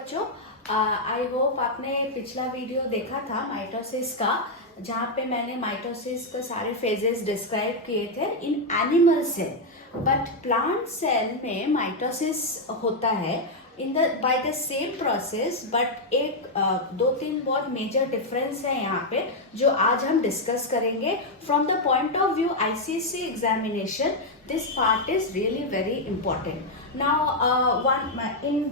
बच्चों, I hope आपने पिछला वीडियो देखा था माइटोसिस का, जहाँ पे मैंने माइटोसिस के सारे फेजेस डिस्क्राइब किए थे in animal cell. But plant cell में माइटोसिस होता है in the by the same process, but एक दो तीन बहुत मेजर डिफरेंस है यहाँ पे जो आज हम डिस्कस करेंगे। From the point of view ICSC examination, this part is really very important. Now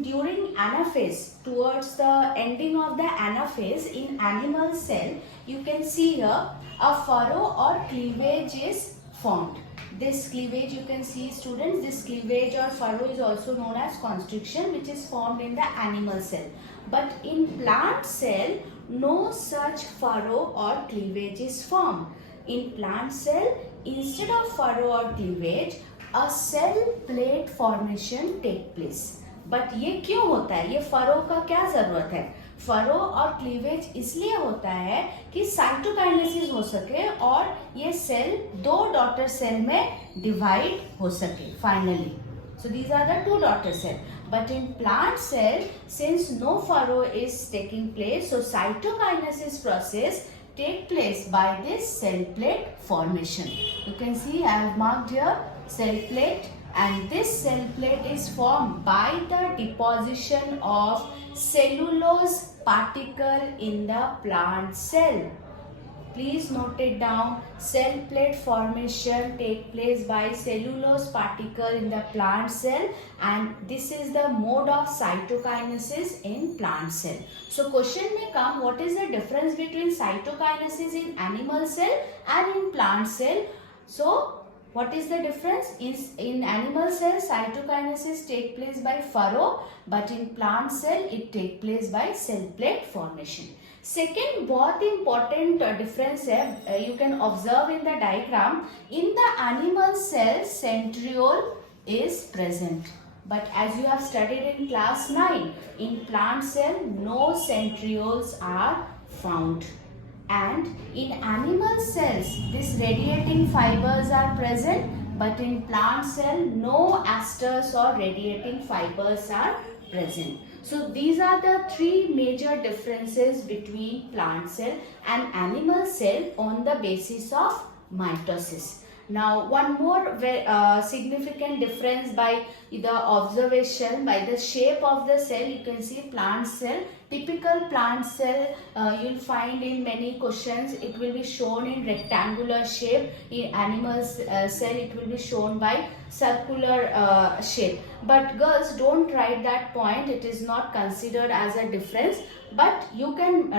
during anaphase, towards the ending of the anaphase in animal cell, you can see here a furrow or cleavage is formed. This cleavage, you can see students, this cleavage or furrow is also known as constriction, which is formed in the animal cell. But in plant cell, no such furrow or cleavage is formed. In plant cell, instead of furrow or cleavage, a cell plate formation take place. But ये क्यों होता है? ये furrow का क्या जरूरत है? Furrow और क्लीवेज इसलिए होता है कि साइटोकाइनेसिस हो सके और ये सेल दो डॉटर सेल में डिवाइड हो सके finally. So these are the two daughter cell. But in plant cell, since no furrow is taking place, so cytokinesis process take place by this cell plate formation. You can see I have marked here cell plate, and this cell plate is formed by the deposition of cellulose particle in the plant cell. Please note it down. Cell plate formation take place by cellulose particle in the plant cell, and this is the mode of cytokinesis in plant cell. So question may come, what is the difference between cytokinesis in animal cell and in plant cell? So what is the difference? In animal cell, cytokinesis take place by furrow, but in plant cell it take place by cell plate formation. Second बहुत ही important difference है, you can observe in the diagram. In the animal cell centriole is present, but as you have studied in class 9, in plant cell no centrioles are found, and in animal cells these radiating fibers are present, but in plant cell no asters or radiating fibers are present. So these are the three major differences between plant cell and animal cell on the basis of mitosis. Now one more significant difference by the observation, by the shape of the cell. You can see plant cell, typical plant cell you'll find in many questions, it will be shown in rectangular shape. In animal cell it will be shown by circular shape. But girls, don't write that point, it is not considered as a difference, but you can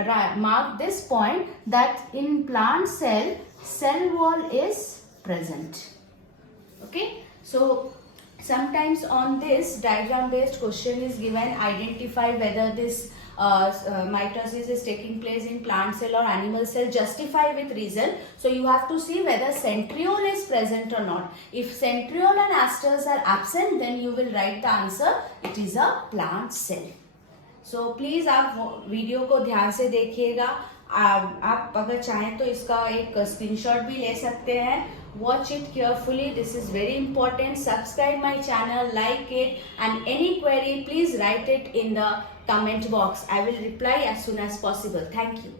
mark this point that in plant cell, cell wall is present. Okay, so sometimes on this diagram based question is given, identify whether this mitosis is taking place in plant cell or animal cell, justify with reason. So you have to see whether centriole is present or not. If centriole and asters are absent, then you will write the answer, it is a plant cell. So please आप video को ध्यान से देखिएगा. आप अगर चाहें तो इसका एक स्क्रीनशॉट भी ले सकते हैं. Watch it carefully. This is very important. Subscribe my channel, like it, and any query please write it in the comment box. I will reply as soon as possible. Thank you.